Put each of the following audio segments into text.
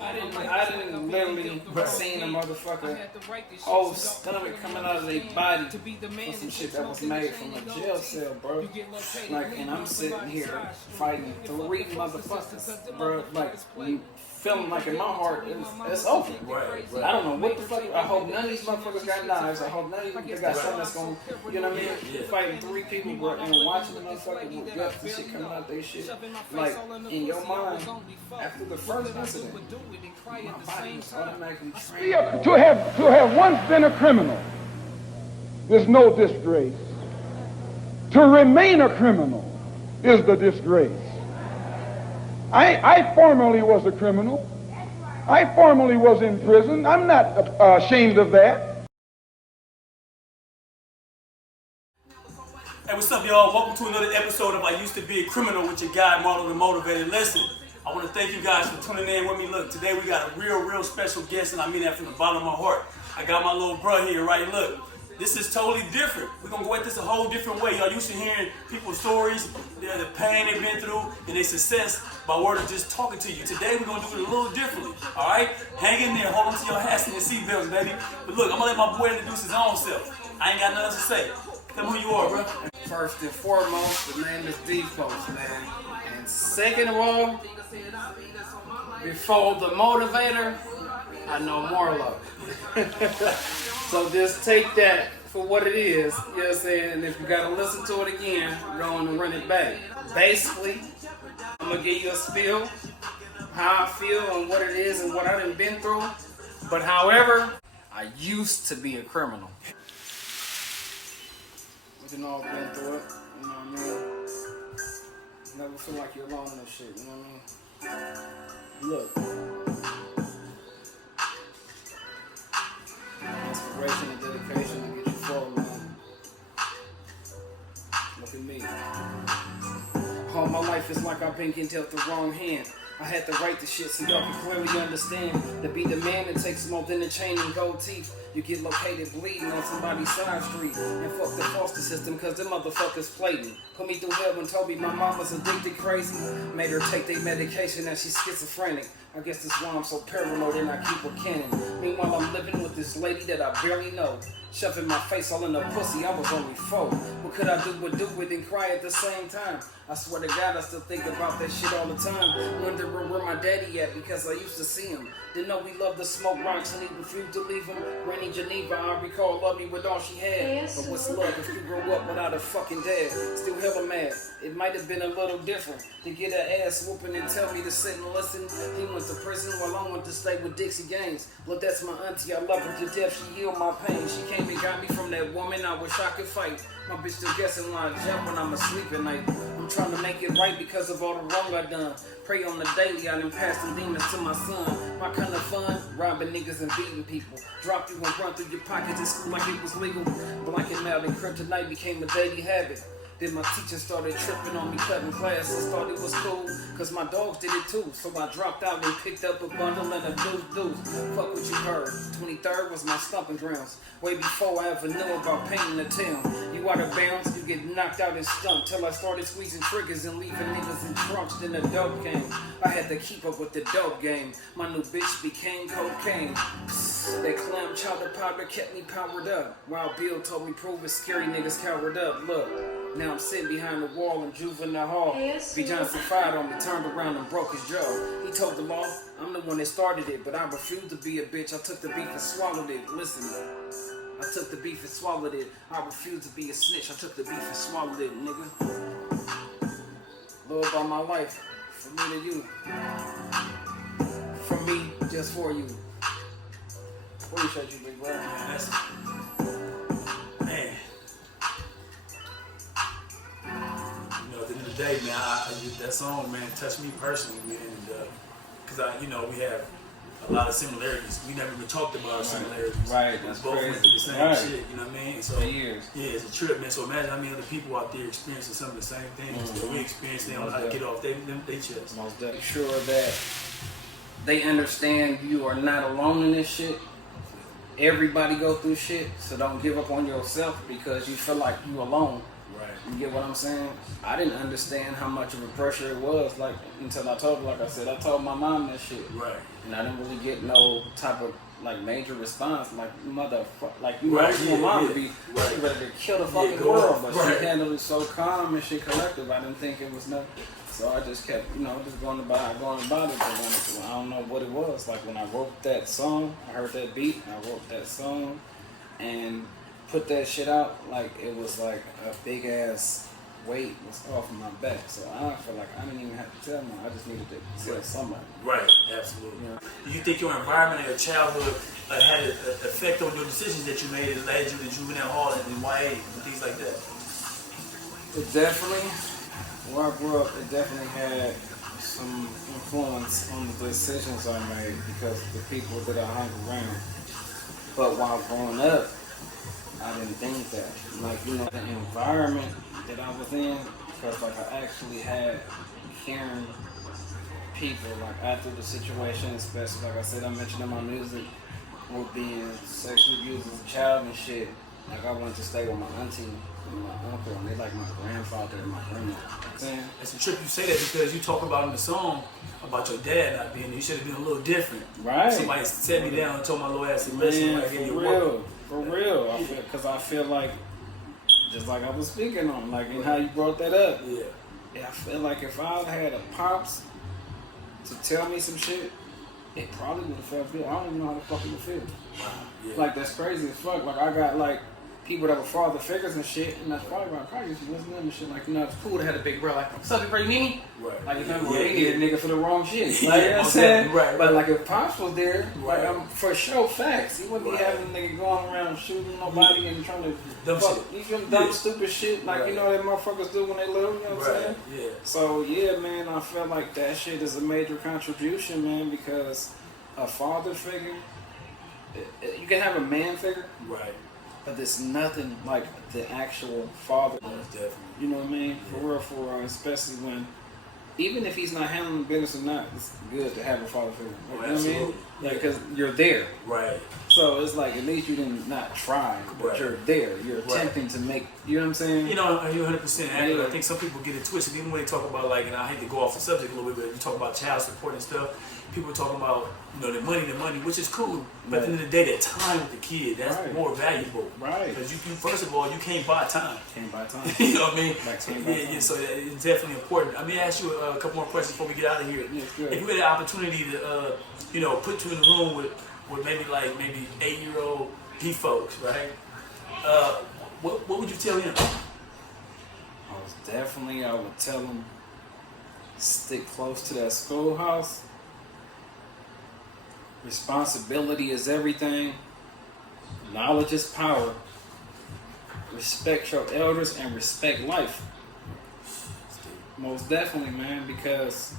I didn't literally seen a motherfucker whole stomach coming out of their body for some shit that was made from a jail cell, bro. Like, and I'm sitting here fighting 3 motherfuckers, bro. Like, feeling like in my heart it's over. Right. I don't know what the fuck. I hope none of these motherfuckers got knives. I hope none of these got something that's gonna, you know what I mean? Fighting 3 people, bro, and watching the motherfucker with guts and shit coming out their shit. Like, in your mind, after the first incident, my body was automatically trained. To have once been a criminal is no disgrace. To remain a criminal is the disgrace. I formerly was a criminal. I formerly was in prison. I'm not ashamed of that. Hey, what's up, y'all? Welcome to another episode of I Used to Be a Criminal with your guy, Marlon the Motivated. Listen, I want to thank you guys for tuning in with me. Look, today we got a real special guest, and I mean that from the bottom of my heart. I got my little bro here, right? Look, this is totally different. We're going to go at this a whole different way. Y'all used to hearing people's stories, the pain they've been through, and their success by word of just talking to you. Today, we're going to do it a little differently, all right? Hang in there. Hold on to your hats and your seatbelts, baby. But look, I'm going to let my boy introduce his own self. I ain't got nothing else to say. Tell me who you are, bro. First and foremost, the name is D-Post, man. And second of all, before the motivator, I know Marlo. So just take that for what it is, you know what I'm saying? And if you gotta listen to it again, go on and run it back. Basically, I'm gonna give you a spiel, how I feel and what it is and what I done been through. But however, I used to be a criminal. We done all been through it, you know what I mean? Never feel like you're alone in this shit, you know what I mean? Look. Inspiration and dedication to get you forward, man. Look at me. All my life is like I've been getting dealt the wrong hand. I had to write the shit so y'all can clearly understand. To be the man that takes more than a chain and gold teeth. You get located bleeding on somebody's side street. And fuck the foster system cause them motherfuckers played me. Put me through hell and told me my mama's addicted crazy. Made her take their medication and she's schizophrenic. I guess that's why I'm so paranoid and I keep a cannon. Meanwhile I'm living with this lady that I barely know. Shoving my face all in the pussy, I was only 4. What could I do but do it and cry at the same time? I swear to God I still think about that shit all the time. Wondering where my daddy at because I used to see him. Didn't know we loved to smoke rocks and he refused to leave him. Granny Geneva, I recall, loved me with all she had. But what's love if you grew up without a fucking dad? Still hella mad. It might have been a little different to get her ass whooping and tell me to sit and listen. He went to prison while I went to stay with Dixie Gaines. Look, that's my auntie, I love her to death, she healed my pain. She came and got me from that woman, I wish I could fight. My bitch still guessing when I jump when I'm asleep at night. I'm trying to make it right because of all the wrong I done. Pray on the daily, I done passed the demons to my son. My kind of fun, robbing niggas and beating people. Drop you and run through your pockets in school like it was legal. Blacking out and kryptonite became a daily habit. Then my teacher started tripping on me cutting classes. Thought it was cool, cause my dogs did it too. So I dropped out and picked up a bundle and a deuce. Fuck what you heard. 23rd was my stomping grounds. Way before I ever knew about painting the town. You out of bounds, you get knocked out and stumped. Till I started squeezing triggers and leaving niggas in trunks. Then the dope came. I had to keep up with the dope game. My new bitch became cocaine. Psst, that clam chowder powder kept me powered up. While Bill told me prove it, scary niggas cowered up. Look. Now I'm sitting behind the wall in juvenile hall. B. Johnson fired on me, turned around and broke his jaw. He told the law, I'm the one that started it, but I refused to be a bitch. I took the beef and swallowed it. Listen, I took the beef and swallowed it. I refused to be a snitch. I took the beef and swallowed it, nigga. Lord, by my life, from me to you. From me, just for you. Appreciate you, big bro. Man. At the end of the day, man, that song, man, touched me personally, man, because we have a lot of similarities. We never even talked about our similarities. Right, that's both crazy. went through the same shit, you know what I mean? So for years. Yeah, it's a trip, man. So imagine how many other people out there experiencing some of the same things that we experience. They don't know how to get off their chest. Most definitely. Make sure that they understand you are not alone in this shit. Everybody go through shit, so don't give up on yourself because you feel like you alone. Right. You get what I'm saying? I didn't understand how much of a pressure it was, like, until I told her, like I said, I told my mom that shit. Right. And I didn't really get no type of, like, major response, like, like, you know, Right, my mom would be right. ready to kill the fucking go world, on. but Right. she handled it so calm and shit collective, I didn't think it was nothing. So I just kept, you know, just going about it, but when I don't know what it was. Like, when I wrote that song, I heard that beat, I wrote that song, and put that shit out, like, it was like a big ass weight was off of my back. So I feel like I didn't even have to tell them. I just needed to tell somebody. Right, absolutely. You know? Do you think your environment and your childhood had an effect on your decisions that you made that led you to juvenile hall and YA and things like that? It definitely, where I grew up, it definitely had some influence on the decisions I made because of the people that I hung around. But while growing up, I didn't think that. Like, you know, the environment that I was in, because, like, I actually had hearing people, like, after the situation, especially, like I said, I mentioned in my music, were being sexually abused as a child and shit. Like, I went to stay with my auntie and my uncle, and they like my grandfather and my grandma. You know what I'm saying? It's a trip you say that because you talk about in the song about your dad not being there. You should have been a little different. Right. Somebody sat me down and told my little ass to listen. Man, Like, for real. For real. Because I feel like, just like I was speaking on, like, and how you brought that up. Yeah. I feel like if I had a pops to tell me some shit, it probably would have felt good. I don't even know how the fuck it would feel. Wow. Yeah. Like, that's crazy as fuck. Like, I got, like, people that were father figures and shit, and that's probably why I probably used to listen to them and shit. Like, you know, it's cool to have a big bro. Like, what's up, big bro, you need me? Right. Like, if I'm Yeah, they need a nigga for the wrong shit. Like, you know what I'm most saying? definitely. Right, But, right. like, if Pops was there, Right. like, I'm for sure facts. He wouldn't Right. be having a nigga going around shooting nobody and trying to Dumb fuck, shit. you feel me? Dumb, Yeah. stupid shit. Like, Right. you know, that motherfuckers do when they little, you know what I'm Right. saying? Yeah. So, yeah, man, I feel like that shit is a major contribution, man, because a father figure, you can have a man figure, Right. but there's nothing like the actual father. Most definitely. You know what I mean? For real, especially when, even if he's not handling business or not, it's good to have a father figure. Like, Oh, you know what I mean? absolutely. Like, because you're there. Right. So it's like, at least you didn't not try, but Right. you're there. You're attempting to make, you know what I'm saying? You know, you're 100% accurate. Yeah. I think some people get it twisted, even when they talk about, like, and I hate to go off the subject a little bit, but you talk about child support and stuff. People talking about, you know, the money, which is cool. But at the end of the day, that time with the kid, that's Right. more valuable. Right. Because you first of all, you can't buy time. Can't buy time. You know what I mean? Like, So, can't buy yeah, time. so it's definitely important. Let me ask you a couple more questions before we get out of here. Yeah, good. If you had the opportunity to, you know, put you in the room with maybe 8-year-old P folks, right? What would you tell him? I would tell him, stick close to that schoolhouse. Responsibility is everything. Knowledge is power. Respect your elders and respect life. Most definitely, man, because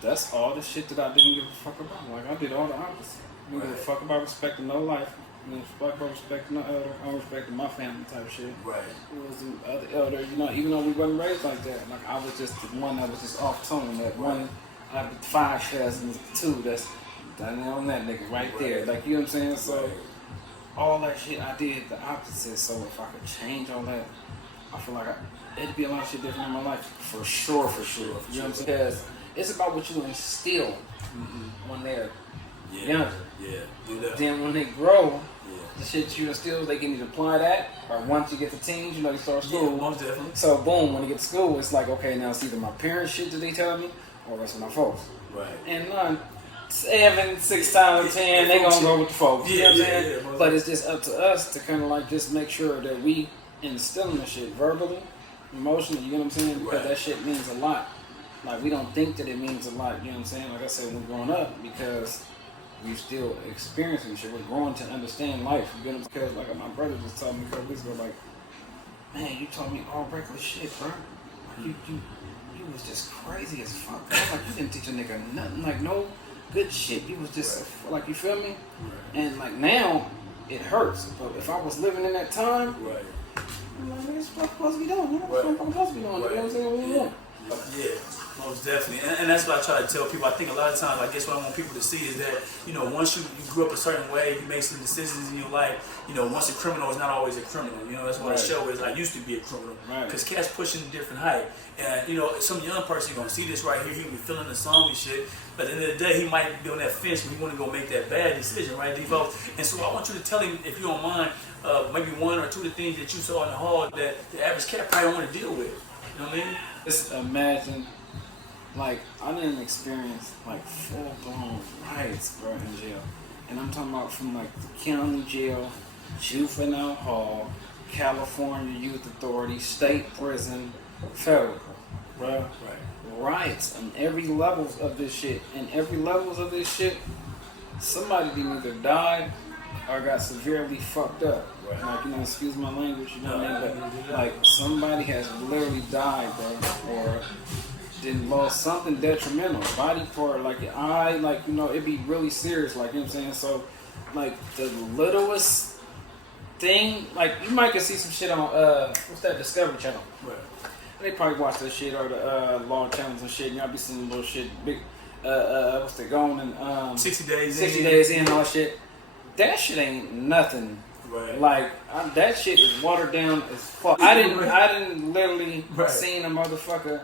that's all the shit that I didn't give a fuck about. Like, I did all the opposite. I didn't give a fuck about respecting no life. I didn't fuck about respecting no elder. I respected my family type shit. Right. It was the other elder, you know, even though we wasn't raised like that. Like, I was just the one that was just off tone. That one out of 5 cousins, 2 that's on that nigga right there. Like, you know what I'm saying? So, all that shit, I did the opposite. So, if I could change all that, I feel like it'd be a lot of shit different in my life. For sure. You know what I'm saying? Because it's about what you instill when they're younger. Yeah. Do that. Then when they grow, the shit you instill, they can either apply that, or once you get to teens, you know, you start school. Yeah, most definitely. So boom, when you get to school, it's like, okay, now it's either my parents' shit that they tell me, or it's my folks. Right. And 7, 6 times out of 10, they gonna go with the folks. You know what I'm saying? Yeah, but it's just up to us to kind of like just make sure that we instilling the shit verbally, emotionally. You know what I'm saying? Because that shit means a lot. Like, we don't think that it means a lot. You know what I'm saying? Like I said, when we're growing up, because we're still experiencing shit. We're growing to understand life. You know what I'm saying? Because like my brother just told me a couple weeks ago, like, man, you told me all reckless shit, bro. Like, you was just crazy as fuck. Bro. Like, you didn't teach a nigga nothing. Like, no good shit. You was just like, you feel me? And like now, it hurts. But if I was living in that time, Right. I'm like, man, this is what I'm supposed to be doing. You know what I'm supposed to be doing. You know what I'm saying? Yeah. Most definitely, and that's what I try to tell people. I think a lot of times, I guess what I want people to see is that, once you grew up a certain way, you make some decisions in your life, once a criminal is not always a criminal. That's what the show is. I used to be a criminal. Because cats pushing a different height. And, some young person going to see this right here, he will be feeling the song and shit. But at the end of the day, he might be on that fence when he want to go make that bad decision, right, Devo? And so I want you to tell him, if you don't mind, maybe one or two of the things that you saw in the hall that the average cat probably don't want to deal with. You know what I mean? Just imagine, like, I didn't experience, like, full-blown riots, bro, in jail. And I'm talking about from, like, the county jail, juvenile hall, California Youth Authority, state prison, federal, bro. Right. Riots on every levels of this shit. And every levels of this shit, somebody either died or got severely fucked up. Right. Like, excuse my language, you know what I mean? But, like, somebody has literally died, bro, or then lost something detrimental, body part, like your eye, like, it'd be really serious, like, you know what I'm saying? So, like, the littlest thing, like, you might could see some shit on, what's that, Discovery Channel? Right. They probably watch that shit, or the law channels and shit, and y'all be seeing little shit, big, what's that, going and, 60 days 60 days in, all that shit. That shit ain't nothing. Right. Like, that shit is watered down as fuck. I didn't literally seen a motherfucker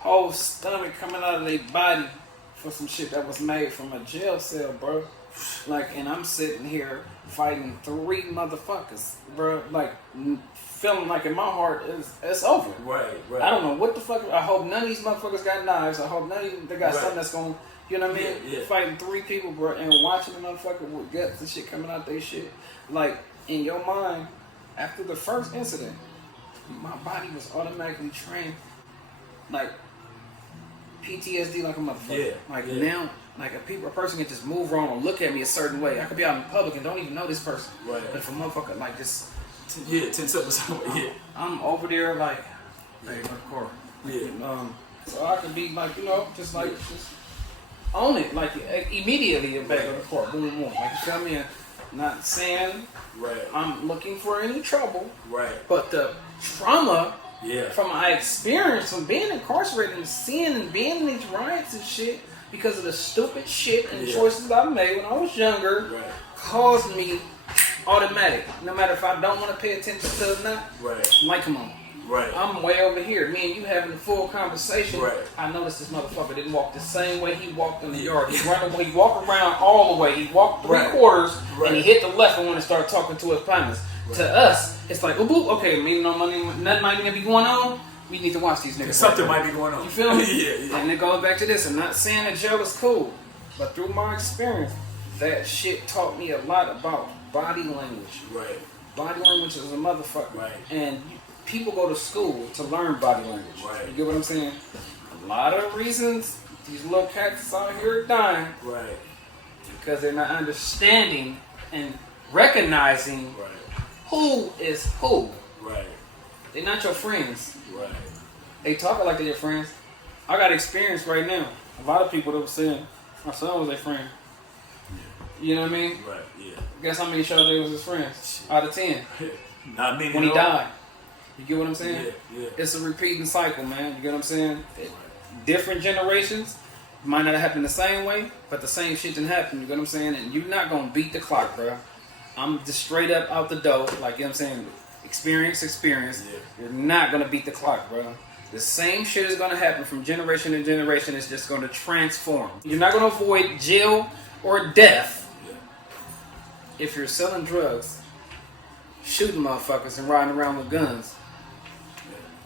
whole stomach coming out of their body for some shit that was made from a jail cell, bro. Like, and I'm sitting here fighting 3 motherfuckers, bro. Like, feeling like in my heart it's over. Right. I don't know what the fuck. I hope none of these motherfuckers got knives. I hope none of them, they got something that's gonna, you know what I mean? Yeah. Fighting 3 people, bro, and watching the motherfucker with guts and shit coming out they shit. Like, in your mind, after the first incident, my body was automatically trained, like, PTSD like a motherfucker. Now, like, a person can just move wrong or look at me a certain way. I could be out in public and don't even know this person. Right. But if a motherfucker, like, just... 10 seconds away, I'm over there, like, hey, court. So I could be, like, just own it, like, immediately back on the court. Boom, boom, boom. Like, you feel me? Not saying I'm looking for any trouble. Right. But the trauma Yeah. from my experience from being incarcerated and seeing and being in these riots and shit because of the stupid shit and choices I made when I was younger caused me automatic. No matter if I don't want to pay attention to it or not, I'm like, come on. I'm way over here. Me and you having a full conversation. I noticed this motherfucker didn't walk the same way he walked in the yard. He ran away. He walked around all the way. He walked 3/4 and he hit the left and wanted to start talking to his partners. To us, it's like, oh, okay, maybe nothing might be going on. We need to watch these niggas. Something might be going on. You feel me? Yeah. And it goes back to this. I'm not saying that jail is cool, but through my experience, that shit taught me a lot about body language. Body language is a motherfucker. And people go to school to learn body language. You get what I'm saying? A lot of reasons these little cats out here are dying. Because they're not understanding and recognizing who is who. They're not your friends. They talk like they're your friends. I got experience right now. A lot of people that were saying my son was their friend. You know what I mean? Guess how many showed they was his friends? Out of 10. Not many. When he died. You get what I'm saying? Yeah. It's a repeating cycle, man. You get what I'm saying? Different generations might not happen the same way, but the same shit didn't happen. You get what I'm saying? And you're not gonna beat the clock, bro. I'm just straight up out the door, like, you know what I'm saying? Experience. You're not gonna beat the clock, bro. The same shit is gonna happen from generation to generation. It's just gonna transform. You're not gonna avoid jail or death if you're selling drugs, shooting motherfuckers, and riding around with guns.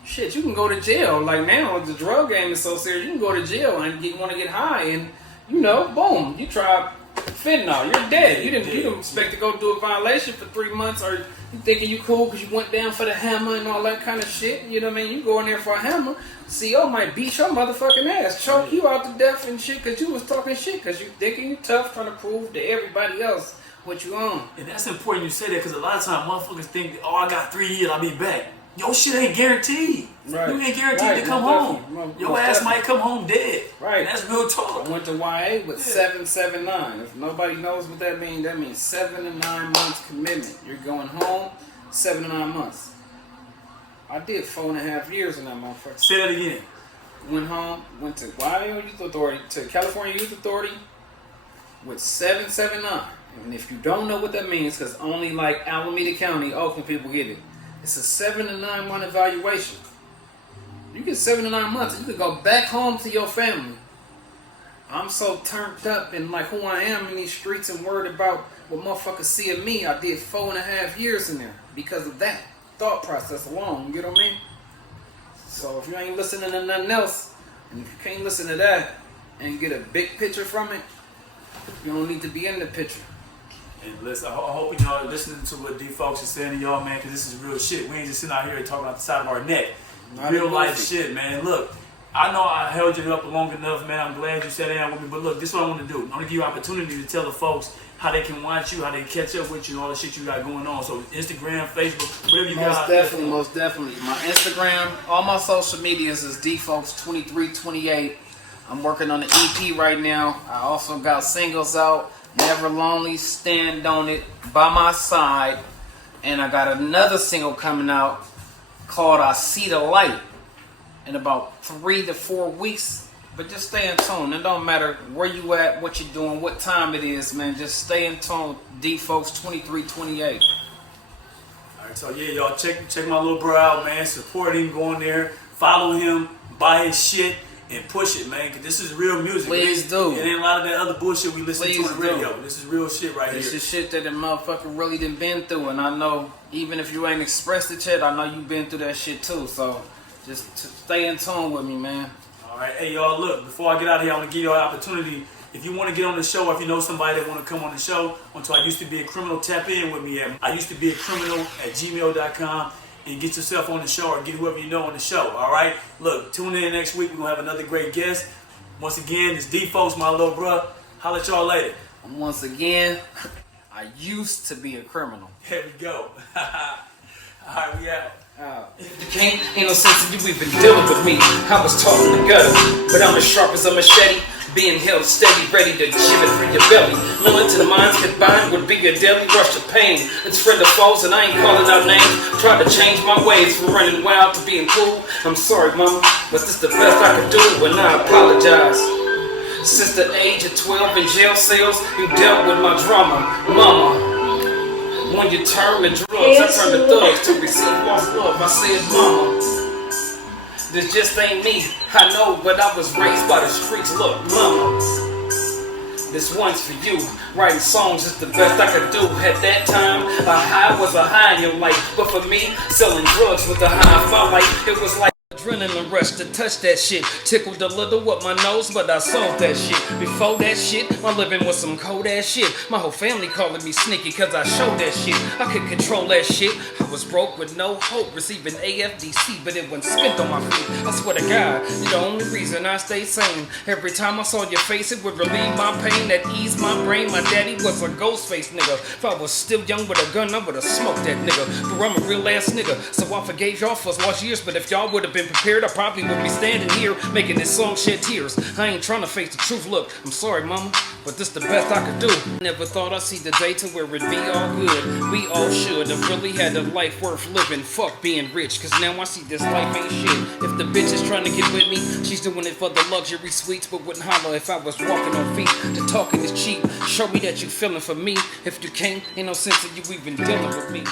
Shit, you can go to jail. Like, now, the drug game is so serious, you can go to jail and you want to get high, and, boom, you try fentanyl, you're dead. You didn't expect to go do a violation for 3 months, or you thinking you cool because you went down for the hammer and all that kind of shit. You know what I mean? You go in there for a hammer, CO might beat your motherfucking ass, choke you out to death and shit because you was talking shit, because you thinking you tough, trying to prove to everybody else what you own. And that's important you say that, because a lot of times motherfuckers think, oh, I got 3 years, I'll be back. Your shit ain't guaranteed. You ain't guaranteed to come home. Your ass might come home dead. That's real talk. I went to YA with 779. If nobody knows what that means 7 to 9 months commitment. You're going home 7 to 9 months. I did 4.5 years in that motherfucker. Say that again. went home, went to Wyoming Youth Authority, to California Youth Authority with 779. And if you don't know what that means, because only like Alameda County, Oakland people get it. It's a 7 to 9 month evaluation. You get 7 to 9 months, you can go back home to your family. I'm so turned up in like who I am in these streets and worried about what motherfuckers see of me. I did 4.5 years in there because of that thought process alone. You get what I mean? So if you ain't listening to nothing else, and if you can't listen to that and get a big picture from it, you don't need to be in the picture. And listen, I hope y'all listening to what D folks is saying to y'all, man, because this is real shit. We ain't just sitting out here talking out the side of our neck. Real life shit, man. Look, I know I held you up long enough, man. I'm glad you sat down with me. But look, this is what I want to do. I want to give you an opportunity to tell the folks how they can watch you, how they can catch up with you, and all the shit you got going on. So Instagram, Facebook, whatever you got. Most definitely. My Instagram, all my social medias is dfolks2328. I'm working on the EP right now. I also got singles out. Never Lonely, Stand on It, By My Side. And I got another single coming out called I See the Light in about 3 to 4 weeks. But just stay in tune. It don't matter where you at, what you're doing, what time it is, man. Just stay in tune. dfolks2328. Alright, so yeah, y'all check my little bro out, man. Support him, go on there, follow him, buy his shit, and push it, man. Cause this is real music. Please do. It ain't a lot of that other bullshit we listen to on the radio. This is real shit right here. This is shit that the motherfucker really done been through, and I know even if you ain't expressed it yet, I know you've been through that shit too. So just stay in tune with me, man. All right, hey y'all, look, before I get out of here, I want to give y'all an opportunity. If you want to get on the show, or if you know somebody that want to come on the show, onto I Used to Be a Criminal, tap in with me at IusedToBeACriminal@gmail.com and get yourself on the show, or get whoever you know on the show. All right, look, tune in next week. We're gonna have another great guest. Once again, it's D Folks, my little bruh. Holla at y'all later. And once again, I used to be a criminal. Here we go. All right, we out. The king, ain't no sense in you even dealing with me. I was taught in the gutter, but I'm as sharp as a machete, being held steady, ready to jib it from your belly. Knowing to the minds combined would be a deadly rush of pain. It's friend of foes, and I ain't calling out names. Tried to change my ways from running wild to being cool. I'm sorry, mama, but this the best I could do, and I apologize. Since the age of 12 in jail cells, you dealt with my drama, mama. When you turn to drugs, I turn to thugs to receive lost love. I said, mama, this just ain't me. I know, but I was raised by the streets. Look, mama, this one's for you. Writing songs is the best I could do. At that time, a high was a high in your life. But for me, selling drugs was the high of my life. It was like adrenaline rush to touch that shit. Tickled a little up my nose, but I sold that shit. Before that shit, my living was some cold ass shit. My whole family calling me sneaky cause I showed that shit. I could control that shit. I was broke with no hope, receiving AFDC, but it wasn't spent on my feet. I swear to God, you're the only reason I stay sane. Every time I saw your face, it would relieve my pain, that eased my brain. My daddy was a ghost face nigga. If I was still young with a gun, I would've smoked that nigga. But I'm a real ass nigga, so I forgave y'all for lost years. But if y'all would've been prepared, I probably would be standing here making this song shed tears. I ain't trying to face the truth. Look, I'm sorry, mama, but this the best I could do. Never thought I'd see the day to where it'd be all good. We all should have really had a life worth living. Fuck being rich, cause now I see this life ain't shit. If the bitch is trying to get with me, she's doing it for the luxury suites, but wouldn't holler if I was walking on feet. The talking is cheap. Show me that you feeling for me. If you can't, ain't no sense in you even dealing with me.